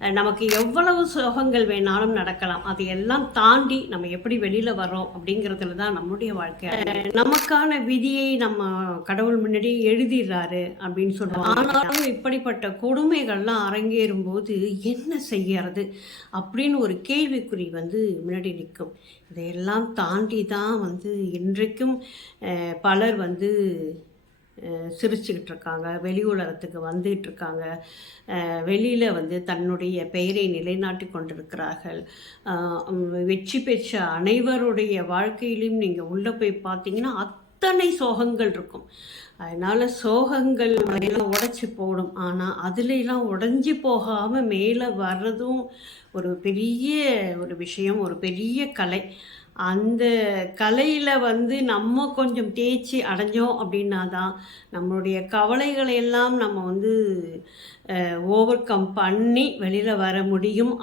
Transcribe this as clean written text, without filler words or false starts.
நமக்கு எவ்வளவு சோகங்கள் வேணாலும் நடக்கலாம். அதை எல்லாம் தாண்டி நம்ம எப்படி வெளியில் வர்றோம் அப்படிங்கிறதுல தான் நம்முடைய வாழ்க்கை. நமக்கான விதியை நம்ம கடவுள் முன்னாடி எழுதிடுறாரு அப்படின்னு சொல்லுவாங்க. ஆனாலும் இப்படிப்பட்ட கொடுமைகள்லாம் அரங்கேறும்போது என்ன செய்யறது அப்படின்னு ஒரு கேள்விக்குறி முன்னாடி நிற்கும். இதையெல்லாம் தாண்டி தான் இன்றைக்கும் பலர் சிரிச்சுக்கிட்டு இருக்காங்க, வெளி உலகத்துக்கு வந்துகிட்டு இருக்காங்க, வெளியில் தன்னுடைய பெயரை நிலைநாட்டி கொண்டிருக்கிறார்கள். வெற்றி பெற்ற அனைவருடைய வாழ்க்கையிலும் நீங்கள் உள்ளே போய் பார்த்தீங்கன்னா அத்தனை சோகங்கள் இருக்கும். அதனால் சோகங்கள் எல்லாம் உடச்சி போடும். ஆனால் அதுலெல்லாம் உடஞ்சி போகாமல் மேலே வர்றதும் ஒரு பெரிய ஒரு விஷயம், ஒரு பெரிய கலை. அந்த கலையில் நம்ம கொஞ்சம் தேர்ச்சி அடைஞ்சோம் அப்படின்னா தான் நம்மளுடைய கவலைகளை எல்லாம் நம்ம ஓவர் கம் பண்ணி வெளியில் வர முடியும்.